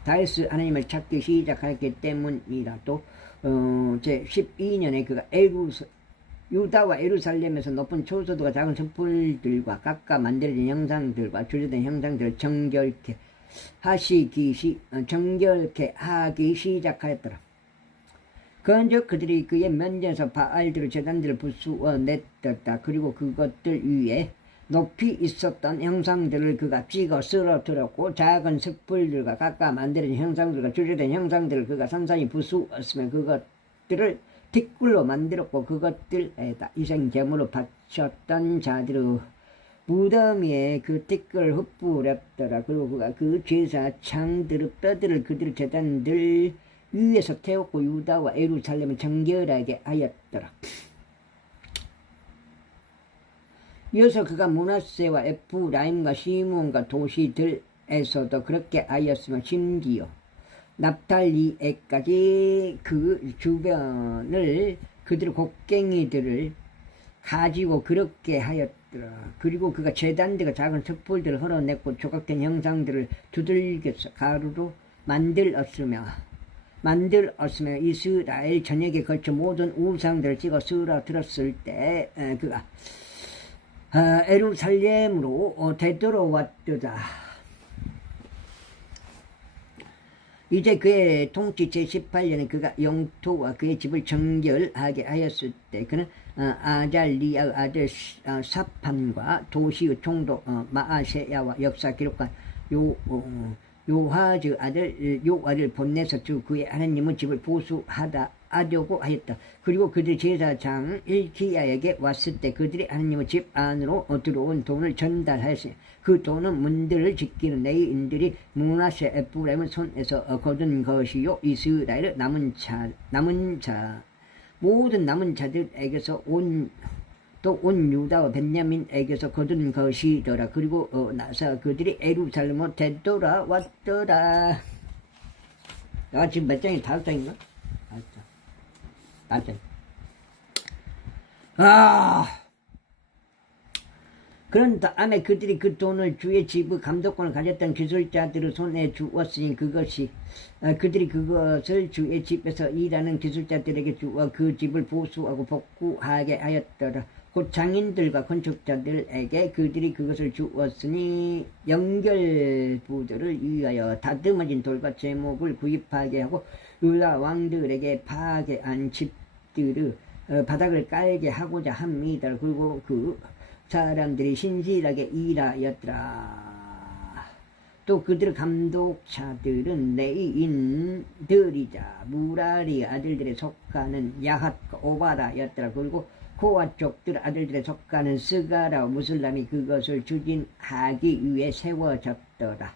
다윗의 하나님을 찾기 시작하였기 때문이라. 또 제12년에 그가 유다와 예루살렘에서 높은 초소들과 작은 촛불들과 각각 만들어진 형상들과 주제된 형상들을 정결케 하기 시작하였더라. 그런즉 그들이 그의 면전에서 바알들의 제단들을 부수어 냈다. 그리고 그것들 위에 높이 있었던 형상들을 그가 찍어 쓰러뜨렸고 작은 숯불들과 각각 만들어진 형상들과 주제된 형상들을 그가 산산히 부수었으며 그것들을 틱굴로 만들었고 그것들에다 희생제물로 바쳤던 자들의 무덤 위에 그 틱굴을 흩뿌렸더라. 그리고 그가 그 제사 창들의 뼈들을 그들의 제단들 위에서 태웠고 유다와 예루살렘을 정결하게 하였더라. 이어서 그가 므낫세와 에프라임과 시므온과 도시들에서도 그렇게 하였으며 심지어 납달리에까지 그 주변을 그들의 곡괭이들을 가지고 그렇게 하였더라. 그리고 그가 제단들과 작은 촛불들을 헐어냈고 조각된 형상들을 두들겨서 가루로 만들었으며 이스라엘 전역에 걸쳐 모든 우상들을 찍어 쓰러뜨렸을 때 그가 예루살렘으로 되돌아왔도다. 이제 그의 통치 제18년에 그가 영토와 그의 집을 정결하게 하였을 때 그는 아잘리아의 아들 사판과 도시의 총독 마아세야와 역사 기록한 요하즈 아들 요아를 보내서 주 그의 하나님의 집을 보수하려고 하였다. 그리고 그들이 제사장 일키야에게 왔을 때 그들이 하나님의 집 안으로 들어온 돈을 전달하였으니 그 돈은 문들을 지키는 레위인들이 므낫세 에프라임의 손에서 거둔 것이요 이스라엘의 모든 남은 자들에게서 온 또 온 유다와 벤야민에게서 거둔 것이더라. 그리고 나서 그들이 예루살렘으로 되돌아왔더라. 내가 지금 몇 장이 5장인가? 5장. 그런 다음에 그들이 그 돈을 주의 지부 감독권을 가졌던 기술자들의 손에 주었으니 그들이 그것을 주의 집에서 일하는 기술자들에게 주어 그 집을 보수하고 복구하게 하였더라. 곧 장인들과 건축자들에게 그들이 그것을 주었으니 연결부들을 위하여 다듬어진 돌과 제목을 구입하게 하고 유다 왕들에게 파괴한 집들의 바닥을 깔게 하고자 합니다. 그리고 그 사람들이 신실하게 일하였더라. 또 그들 감독자들은 레위인들이자 무라리 아들들에 속하는 야핫과 오바다였더라. 그리고 고아 족들 아들들에 속하는 스가라 무슬람이 그것을 추진하기 위해 세워졌더라.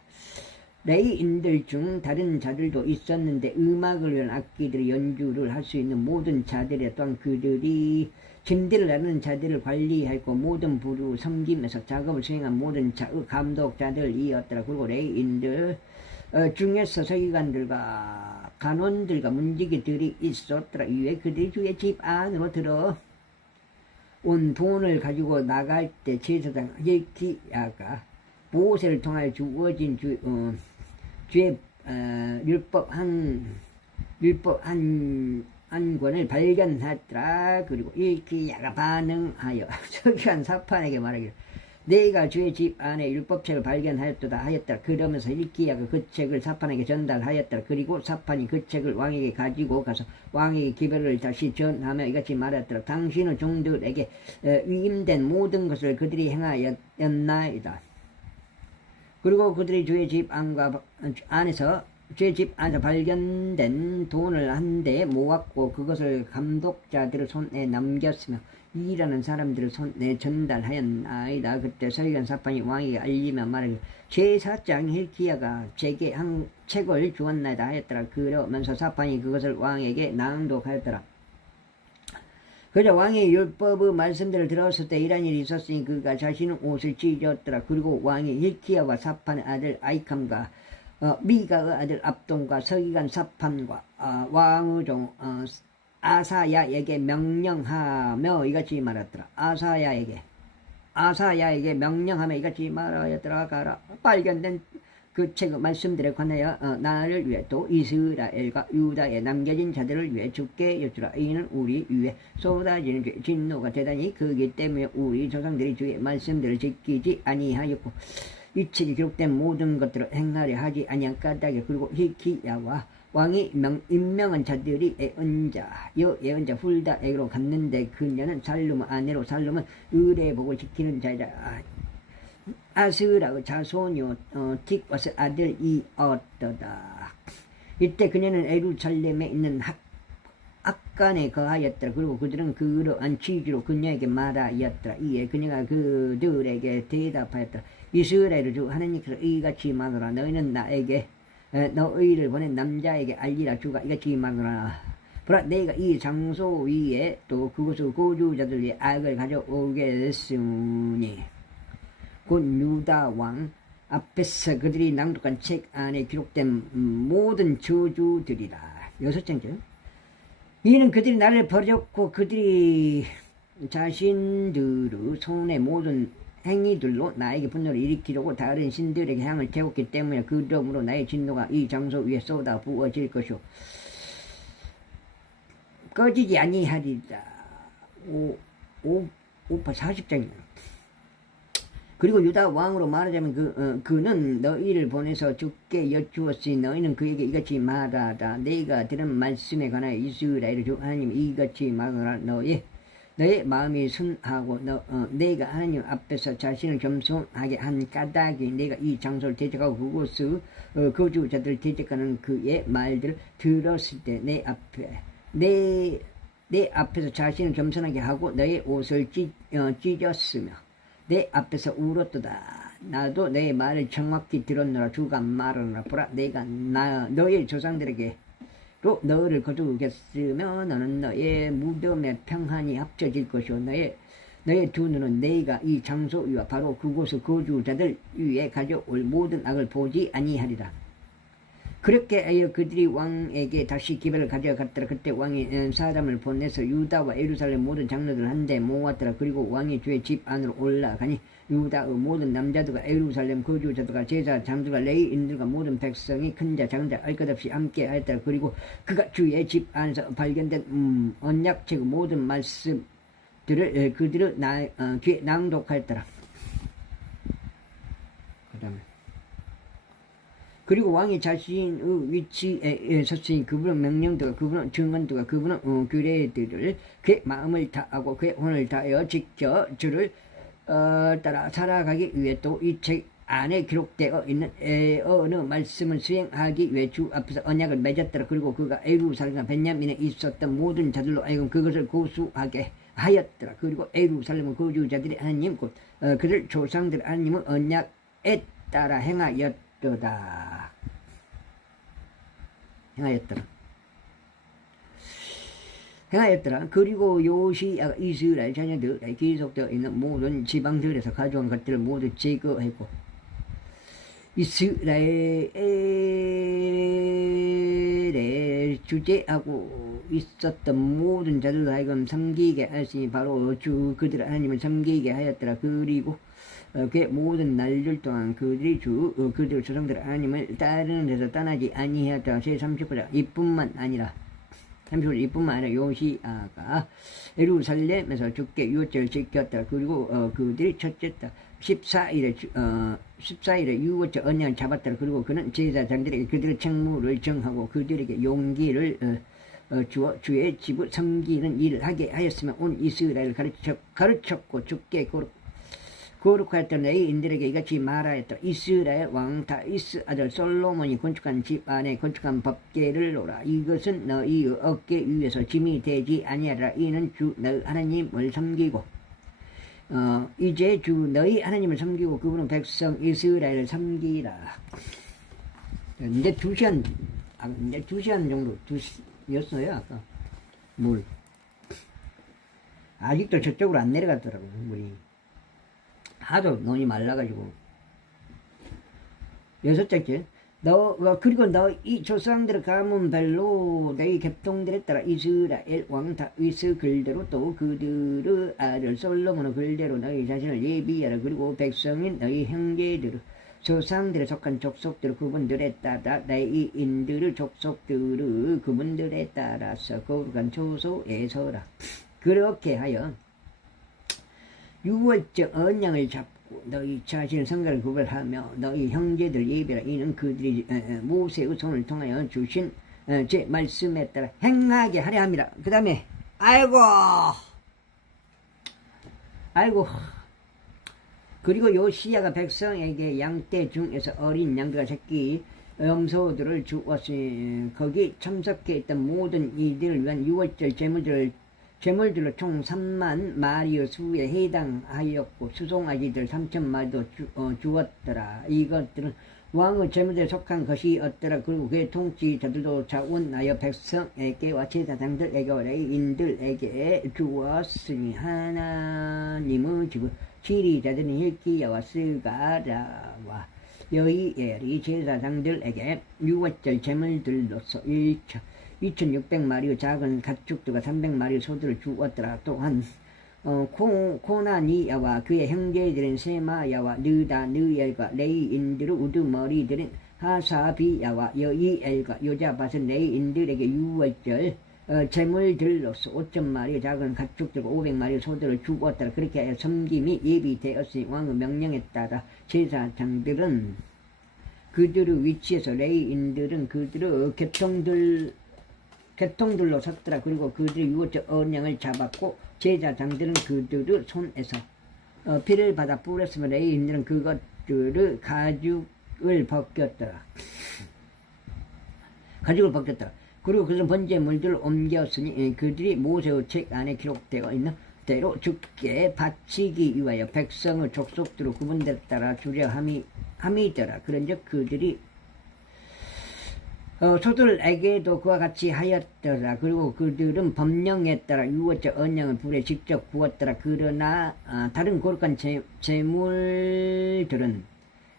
레위인들 중 다른 자들도 있었는데 음악을 위한 악기들의 연주를 할 수 있는 모든 자들에 또한 그들이 진대를 하는 자들을 관리하고 모든 부류 섬김에서 작업을 수행한 모든 감독자들이었더라. 그리고 레위인들 중에서 서기관들과 간원들과 문지기들이 있었더라. 이에 그들이 주의 집 안으로 들어 온 돈을 가지고 나갈 때 제사장 힐키야가 모세를 통하여 주어진 주의 율법 한 권을 발견하더라. 그리고 힐키야가 반응하여 서기관 사판에게 말하기를 내가 주의 집 안에 율법책을 발견하였도다 하였더라. 그러면서 힐키야가 그 책을 사판에게 전달하였더라. 그리고 사판이 그 책을 왕에게 가지고 가서 왕에게 기별을 다시 전하며 이같이 말했더라. 당신의 종들에게 위임된 모든 것을 그들이 행하였나이다. 그리고 그들이 주의 집 안에서 발견된 돈을 한데 모았고 그것을 감독자들의 손에 남겼으며 일하는 사람들의 손에 전달하였나이다. 그때 서기관 사판이 왕에게 알리며 말하기를 제사장 힐키야가 제게 한 책을 주었나이다 하였더라. 그러면서 사판이 그것을 왕에게 낭독하였더라. 그러자 왕이 율법의 말씀들을 들었을 때 이런 일이 있었으니 그가 자신의 옷을 찢었더라. 그리고 왕이 힐키야와 사판의 아들 아이캄과 미가의 아들 압돈과 서기관 사판과 왕의 종 아사야에게 명령하며 이같이 말했더라. 아사야에게 명령하며 이같이 말하였더라. 가라. 발견된 그 책의 말씀들에 관하여 나를 위해 또 이스라엘과 유다에 남겨진 자들을 위해 주께 여쭈라. 이는 우리 위에 쏟아지는 죄 진노가 대단히 크기 때문에 우리 조상들이 주의 말씀들을 지키지 아니하였고 이 책에 기록된 모든 것들을 행하려 하지 아니한 까닭에 그리고 힐키야와 왕이 임명한 자들이 예언자 훌다에게로 갔는데 그녀는 살룸의 아내로 살룸은 의례복을 지키는 자이라. 아스라의 자손이요 틱와스 아들이었더다. 이때 그녀는 예루살렘에 있는 악간에 거하였더라. 그리고 그들은 그러한 취지로 그녀에게 말하였더라. 이에 그녀가 그들에게 대답하였더라. 이스라엘의 주 하나님께서 이같이 말하노라. 너희는 나에게 너희를 보낸 남자에게 알리라. 주가 이같이 말하노라. 보라 내가 이 장소 위에 또 그곳의 거주자들 위에 악을 가져오겠으니 곧 유다 왕 앞에서 그들이 낭독한 책 안에 기록된 모든 저주들이라. 6장째. 이는 그들이 나를 버렸고 그들이 자신들의 손의 모든 행위들로 나에게 분노를 일으키려고 다른 신들에게 향을 태웠기 때문에 그러므로 나의 진노가 이 장소 위에 쏟아 부어질 것이요 꺼지지 아니하리라. 40장입니다. 그리고 유다 왕으로 말하자면 그는 너희를 보내서 죽게 여쭈었으니 너희는 그에게 이같이 말하라. 내가 들은 말씀에 관하여 이스라엘의 주 하나님 이같이 말하라. 너의 마음이 순하고 내가 하나님 앞에서 자신을 겸손하게 한 까닭이 내가 이 장소를 대적하고 그곳의 거주자들을 대적하는 그의 말들을 들었을 때 내 앞에서 자신을 겸손하게 하고 너의 옷을 찢었으며 내 앞에서 울었도다. 나도 내 말을 정확히 들었노라. 주가 말하노라. 보라 내가 너의 조상들에게로 너를 거두겠으며 너는 너의 무덤에 평안히 합쳐질 것이요 너의 너의 두 눈은 네가 이 장소 위와 바로 그곳의 거주자들 위에 가져올 모든 악을 보지 아니하리라. 그렇게 하여 그들이 왕에게 다시 기별을 가져갔더라. 그때 왕이 사람을 보내서 유다와 예루살렘 모든 장로들을 한데 모았더라. 그리고 왕이 주의 집 안으로 올라가니 유다의 모든 남자들과 예루살렘 거주자들과 제사 장들과 레위인들과 모든 백성이 큰 자 작은 자 알 것 없이 함께 하였더라. 그리고 그가 주의 집 안에서 발견된 언약책의 모든 말씀들을 그들의 귀에 낭독하였더라. 그 다음에 그리고 왕이 자신의 위치에 섰으니 그분은 명령들과 그분은 증언들과 그분은 규례들을 그의 마음을 다하고 그의 혼을 다하여 지켜 주를 따라 살아가기 위해 또 이 책 안에 기록되어 있는 어느 말씀을 수행하기 위해 주 앞에서 언약을 맺었더라. 그리고 그가 예루살렘과 베냐민에 있었던 모든 자들로 하여금 그것을 고수하게 하였더라. 그리고 예루살렘 거주자들이 하나님 곧 그들 조상들 하나님의 언약에 따라 행하였더라. 행하였더라. 그리고 요시야가 이스라엘 자녀들에 기록되어 있는 모든 지방들에서 가져온 것들을 모두 제거하고 이스라엘에 주재하고 있었던 모든 자들로 하여금 섬기게 하시니 바로 주 그들 하나님을 섬기게 하였더라. 그리고 그 모든 날들 동안 그들이 그들 조상들 하나님을 따르는 데서 떠나지 아니하였더라. 제39장 이뿐만 아니라 요시아가 예루살렘에서 주께 유월절을 지켰더라. 그리고 그들이 첫째 달 14일에 유월절 언약을 잡았더라. 그리고 그는 제사장들에게 그들의 책무를 정하고 그들에게 용기를 주어 주의 집을 섬기는 일을 하게 하였으며 온 이스라엘을 가르쳤고 주께 거룩하였던 레위인들에게 이같이 말하였다. 이스라엘 왕 다윗의 아들 솔로몬이 건축한 집 안에 건축한 법궤를 놓으라. 이것은 너희 어깨 위에서 짐이 되지 아니하리라. 이는 주 너희 하나님을 섬기고 이제 주 너희 하나님을 섬기고 그분은 백성 이스라엘을 섬기라. 이제 2시간 이제 2시간 정도 였어요. 아까 물 아직도 저쪽으로 안 내려갔더라고 물이. 하도 논이 말라가지고. 여섯째, 그리고 너 이 조상들의 가문별로 너희 겹통들에 따라 이스라엘 왕 다윗의 글대로 또 그들의 아들 솔로몬의 글대로 너희 자신을 예비하라. 그리고 백성인 너희 형제들 조상들에 속한 족속들 그분들에 따라 레위인들의 족속들의 그분들에 따라서 거룩한 초소에 서라. 그렇게 하여 유월절 언약을 잡고 너희 자신의 성가를 구별하며 너희 형제들 예비라. 이는 그들이 모세의 손을 통하여 주신 제 말씀에 따라 행하게 하려 합니다. 그 다음에 아이고 그리고 요시야가 백성에게 양떼 중에서 어린 양들과 새끼 염소들을 주었으니 거기 참석해 있던 모든 이들을 위한 유월절 제물들로 총 3만 마리의 수에 해당하였고 수송아지들 3,000마리도 주었더라. 이것들은 왕의 제물들에 속한 것이었더라. 그리고 그의 통치자들도 자원하여 백성에게와 제사장들에게와 레위인들에게 주었으니 하나님의 집을 지리자들은 hilki야와 스가랴와 여이엘이 제사장들에게 유월절 제물들로서 2,600마리의 작은 가축들과 300마리의 소들을 주었더라. 또한 코나니야와 그의 형제들인 세마야와 느다느엘과 레위인들의 우두머리들인 하사비야와 여이엘과 요자밭은 레위인들에게 유월절 제물들로서 5,000마리의 작은 가축들과 500마리의 소들을 주었더라. 그렇게 하여 섬김이 예비되었으니 왕의 명령에 따라 제사장들은 그들의 위치에서 레위인들은 그들의 개통들로 섰더라. 그리고 그들이 유월절 언약을 잡았고 제사장들은 그들의 손에서 피를 받아 뿌렸으며 레위인들은 그것들의 가죽을 벗겼더라. 그리고 그들은 번제물들을 옮겼으니 그들이 모세의 책 안에 기록되어 있는 대로 주께 바치기 위하여 백성의 족속들을 구분들에 따라 주려 함이더라. 그런즉 그들이 소들에게도 그와 같이 하였더라. 그리고 그들은 법령에 따라 유월절 언양을 불에 직접 구웠더라. 그러나 다른 거룩한 제물들은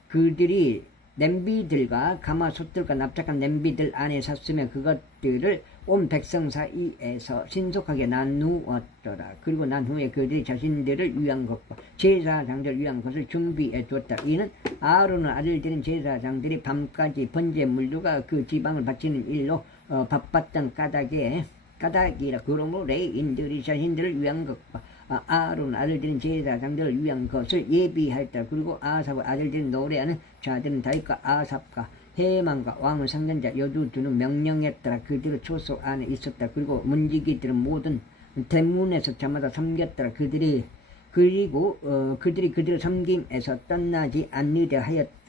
그들이 냄비들과 가마솥들과 납작한 냄비들 안에 샀으며 그것들을 온 백성 사이에서 신속하게 나누었더라. 그리고 난 후에 그들이 자신들을 위한 것과 제사장들을 위한 것을 준비해 두었다. 이는 아론의 아들들인 제사장들이 밤까지 번제물류가 그 지방을 바치는 일로 바빴던 까닭이라. 그러므로 레위인들이 자신들을 위한 것과 아론 아들들인 제사장들을 위한 것을 예비하였다. 그리고 아삽의 아들들인 노래하는 자들은 다윗과 아삽과 해만과 왕의 상전자 여두두는 명령했더라. 그들의 초소 안에 있었다. 그리고 문지기들은 모든 대문에서 저마다 섬겼더라. 그들이 그들의 섬김에서 떠나지 않으려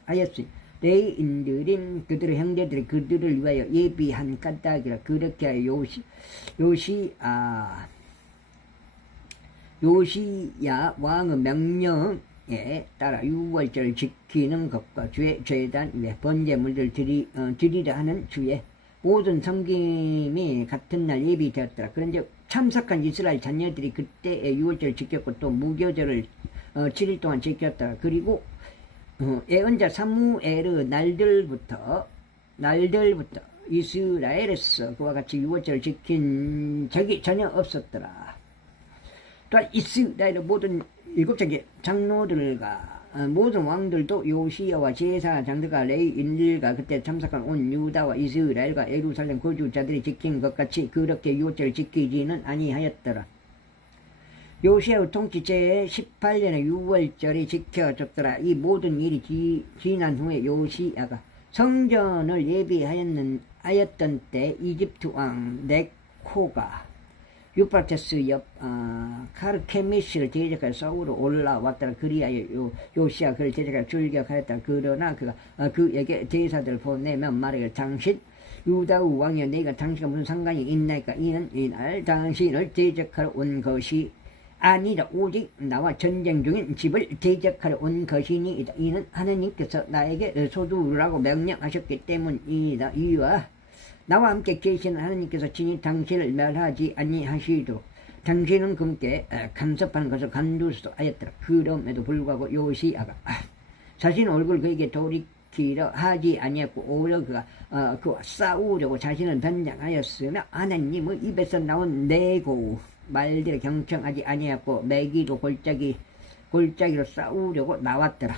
하였으니 레위인들인 그들의 형제들이 그들을 위하여 예비한 까닭이라. 그렇게 하여 요시야 왕의 명령에 따라 유월절을 지키는 것과 제단 위에 번제물들 드리려 하는 주의 모든 섬김이 같은 날 예비되었더라. 그런데 참석한 이스라엘 자녀들이 그때의 유월절을 지켰고 또 무교절을 7일 동안 지켰더라. 그리고 예언자 사무엘의 날들부터 이스라엘에서 그와 같이 유월절을 지킨 적이 전혀 없었더라. 또한 이스라엘의 모든 7개 장로들과 모든 왕들도 요시야와 제사장들과 레위인들과 그때 참석한 온 유다와 이스라엘과 예루살렘 거주자들이 지킨 것 같이 그렇게 유월절을 지키지는 아니하였더라. 요시야의 통치 제18년에 유월절이 지켜졌더라. 이 모든 일이 지난 후에 요시야가 성전을 예비하였던 때 이집트 왕 네코가 유프라테스 옆 카르케미스를 대적하여 서울로 올라왔더라. 그리하여 요시야 그를 대적하여 출격하였다. 그러나 그가 그에게 대사들을 보내며 말하기를 당신 유다의 왕이여 내가 당신과 무슨 상관이 있나이까. 이는 이날 당신을 대적하러 온 것이 아니라 오직 나와 전쟁 중인 집을 대적하러 온 것이니이다. 이는 하느님께서 나에게 소두라고 명령하셨기 때문이다. 이와 나와 함께 계시는 하느님께서 친히 당신을 멸하지 아니하시도록 당신은 그분께 간섭하는 것을 간두하였더라. 그럼에도 불구하고 요시야가 자신 얼굴 그에게 돌이키려 하지 아니했고 오히려 그와 싸우려고 자신을 변장하였으며 하나님의 입에서 나온 내고 말들을 경청하지 아니했고 매기도 골짜기로 싸우려고 나왔더라.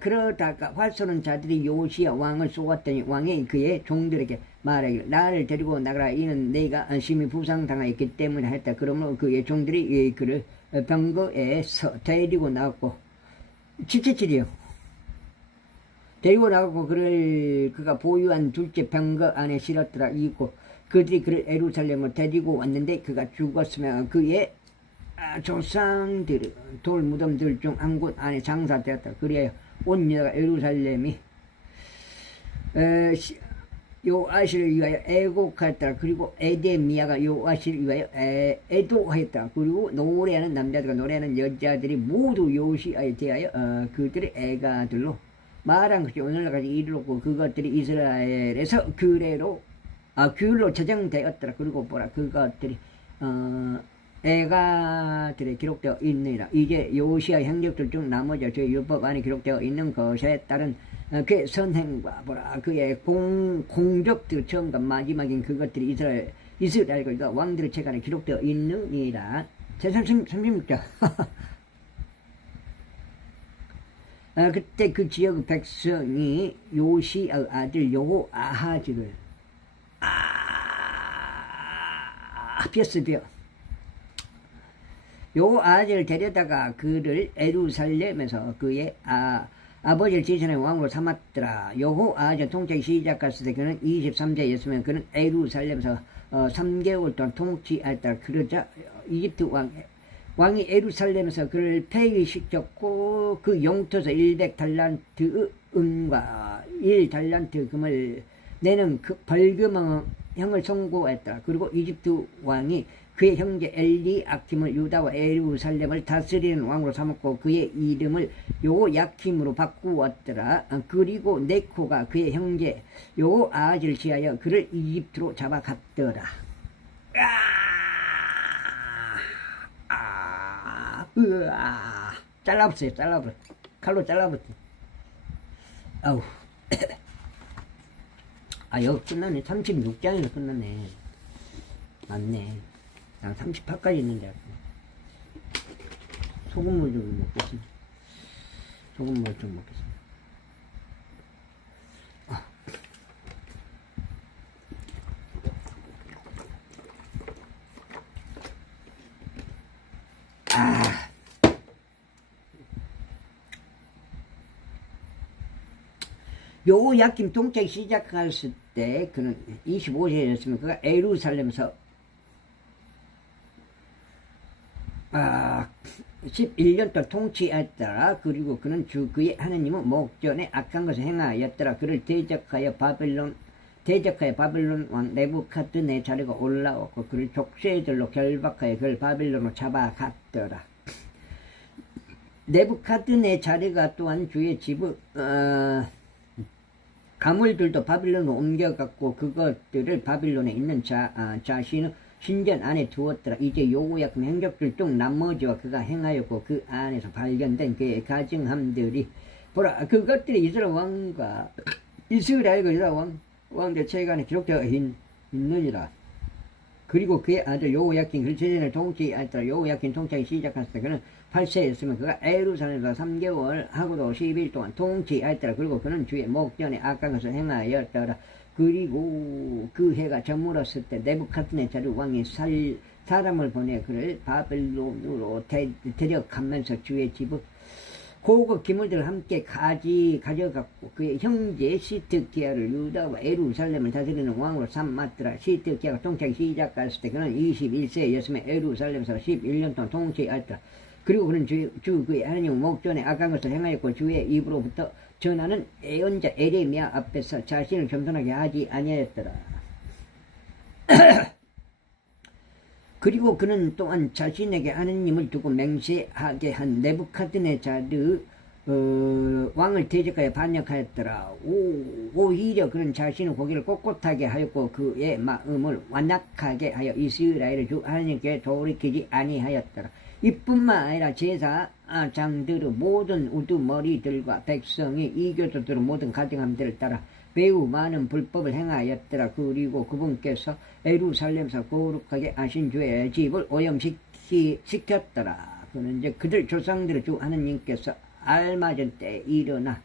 그러다가 활 쏘는 자들이 요시야 왕을 쏘았더니 왕이 그의 종들에게 말하기를 나를 데리고 나가라. 이는 내가 심히 부상당하였기 때문에 했다. 그러므로 그의 종들이 그를 병거에서 데리고 나갔고 777이요. 데리고 나가고 그가 보유한 둘째 병거 안에 실었더라. 이고 그들이 그를 예루살렘으로 데리고 왔는데 그가 죽었으며 그의 조상들이 돌 무덤들 중 한 곳 안에 장사되었다. 그리하여 온 유다가 예루살렘이 요아시를 위하여 애곡하였다. 그리고 에데미야가 요아시를 위하여 애도하였다. 그리고 노래하는 남자들과 노래하는 여자들이 모두 요시야에 대하여 그들의 애가들로 말한 것이 오늘날까지 이르렀고 그것들이 이스라엘에서 규례로 저장되었더라. 그리고 그것들이 애가들에 기록되어 있느니라. 이제 요시야 행적들 중 나머지 저 율법 안에 기록되어 있는 것에 따른 그의 선행과 그의 공적들 처음과 마지막인 그것들이 이스라엘과 왕들의 책 안에 기록되어 있느니라. 제36절 그때 그 지역의 백성이 요시야의 아들 여호아하즈를 비었으며 여호아하즈를 데려다가 그를 예루살렘에서 그의 아버지를 지선의 왕으로 삼았더라. 여호아하즈 통치하기 시작했을 때 그는 23세였으면 그는 예루살렘에서 3개월 동안 통치하였다. 그러자 이집트 왕이 예루살렘에서 그를 폐위시켰고 그 용토에서 100달란트 은과 1달란트 금을 내는 그 벌금형을 선고했다. 그리고 이집트 왕이 그의 형제 엘리아킴을 유다와 예루살렘을 다스리는 왕으로 삼았고 그의 이름을 요야킴으로 바꾸었더라. 그리고 네코가 그의 형제 요아하즈를 지하여 그를 이집트로 잡아갔더라. 으아, 잘라버렸어요. 잘라버려. 칼로 잘라버렸어. 아우. 아, 여기 끝나네. 36장에서 끝나네. 맞네. 난 38까지 있는데. 소금물 좀 먹겠습니다. 소금물 좀 먹겠습니다. 요야킴 통치하기 시작했을 때 그는 25세였으면 그가 예루살렘에서 11년 동안 통치했더라. 그리고 그는 그의 하나님은 목전에 악한 것을 행하였더라. 그를 대적하여 바벨론 왕 네부카드네자르가 올라왔고 그를 족쇄들로 결박하여 그를 바벨론으로 잡아갔더라. 네부카드네자르가 또한 주의 집을 가물들도 바빌론으로 옮겨갔고 그것들을 바빌론에 있는 자신의 신전 안에 두었더라. 이제 요야킴 행적들 중 나머지와 그가 행하였고 그 안에서 발견된 그의 가증함들이 보라 그것들이 이스라엘과 유다 왕들 체간에 기록되어 있느니라. 그리고 그의 아들 요야킴 그 제전을 통치하였더라. 요야킴 통치하기 시작했을 때 그는 8세였으면 그가 예루살렘에서 3개월 하고도 10일 동안 통치하였더라. 그리고 그는 주의 목전에 악한 것을 행하였더라. 그리고 그 해가 저물었을 때 네부카드네자르 왕이 사람을 보내 그를 바벨론으로 데려가면서 주의 집을 고급 기물들을 함께 가져갔고 그의 형제 시드기야를 유다와 예루살렘을 다스리는 왕으로 삼았더라. 시드기야가 통치하기 시작했을 때 그는 21세였으며 예루살렘에서 11년 동안 통치하였더라. 그리고 그는 주 그의 하나님 목전에 악한 것을 행하였고 주의 입으로부터 전하는 예언자 에레미야 앞에서 자신을 겸손하게 하지 아니하였더라. 그리고 그는 또한 자신에게 하느님을 두고 맹세하게 한 네부카드네자르 왕을 대적하여 반역하였더라. 오히려 그는 자신의 고기를 꼿꼿하게 하였고 그의 마음을 완악하게 하여 이스라엘을 주 하나님께 돌이키지 아니하였더라. 이뿐만 아니라 제사장들의 모든 우두머리들과 백성이 이교도들의 모든 가증함들을 따라 매우 많은 불법을 행하였더라. 그리고 그분께서 예루살렘에서 거룩하게 하신 주의 집을 오염시켰더라. 그는 이제 그들 조상들의 주 하느님께서 알맞은 때에 일어나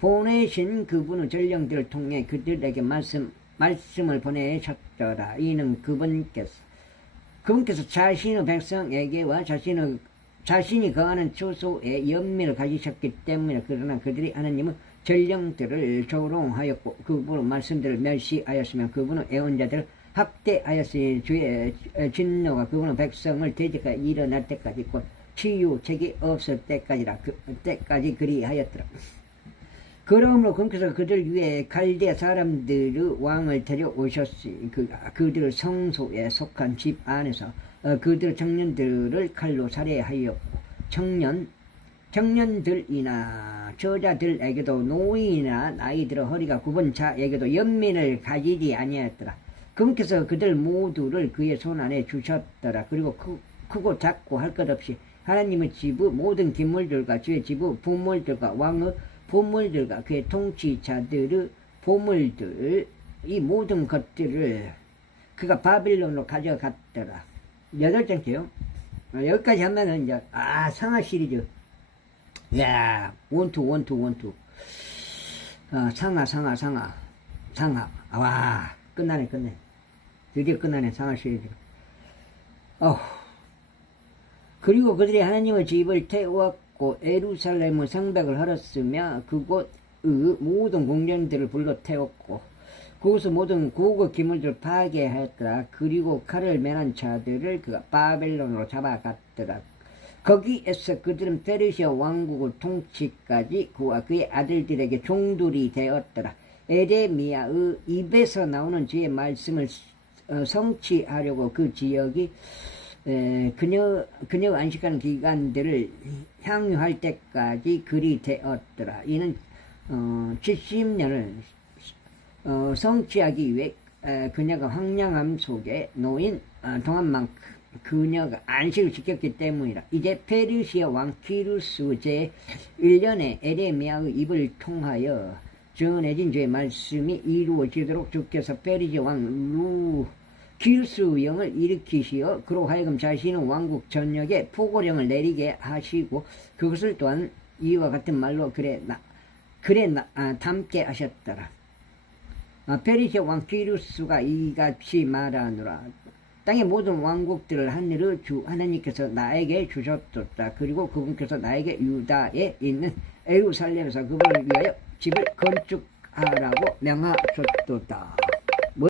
보내신 그분의 전령들을 통해 그들에게 말씀을 보내셨더라. 이는 그분께서 자신의 백성에게와 자신이 거하는 처소에 연민을 가지셨기 때문에 그러나 그들이 하나님의 전령들을 조롱하였고 그분의 말씀들을 멸시하였으며 그분의 애원자들을 학대하였으니 주의 진노가 그분의 백성을 대적하여 일어날 때까지 곧 치유책이 없을 때까지 그리하였더라. 그러므로 그분께서 그들 위에 갈대 사람들의 왕을 데려오셨으니 그들 성소에 속한 집 안에서 그들 청년들을 칼로 살해하였고 청년들이나 저자들에게도 노인이나 나이 들어 허리가 굽은 자에게도 연민을 가지지 아니하였더라. 그분께서 그들 모두를 그의 손 안에 주셨더라. 그리고 크고 작고 할 것 없이 하나님의 집의 모든 기물들과 주의 집의 보물들과 왕의 보물들과 그의 통치자들의 보물들 이 모든 것들을 그가 바빌론으로 가져갔더라. 8장째요. 여기까지 하면은 이제 상하 시리즈 야 원투 상하 와 끝나네 드디어 끝나네 상하 시리즈. 그리고 그들이 하나님의 집을 태웠고 예루살렘의 성벽을 헐었으며 그곳의 모든 궁전들을 불러 태웠고 그곳의 모든 고급 기물들을 파괴하였더라. 그리고 칼을 매는 자들을 그가 바벨론으로 잡아갔더라. 거기에서 그들은 페르시아 왕국의 통치까지 그와 그의 아들들에게 종들이 되었더라. 에레미야의 입에서 나오는 주의 말씀을 성취하려고 그 지역이 그녀 안식하는 기간들을 향유할 때까지 그리 되었더라. 이는 70년을 성취하기 위해 그녀가 황량함 속에 놓인 동안만큼 그녀가 안식을 지켰기 때문이라. 이제 페르시아 왕 키루스 제 1년에 에레미야의 입을 통하여 전해진 주의 말씀이 이루어지도록 주께서 페르시아 왕 키루스 영을 일으키시어 그로 하여금 자신의 왕국 전역에 포고령을 내리게 하시고 그것을 또한 이와 같은 말로 담게 하셨더라. 페르시아 왕 키루스가 이같이 말하노라. 땅의 모든 왕국들을 하늘의 주 하나님께서 나에게 주셨도다. 그리고 그분께서 나에게 유다에 있는 예루살렘에서 그분을 위하여 집을 건축하라고 명하셨도다.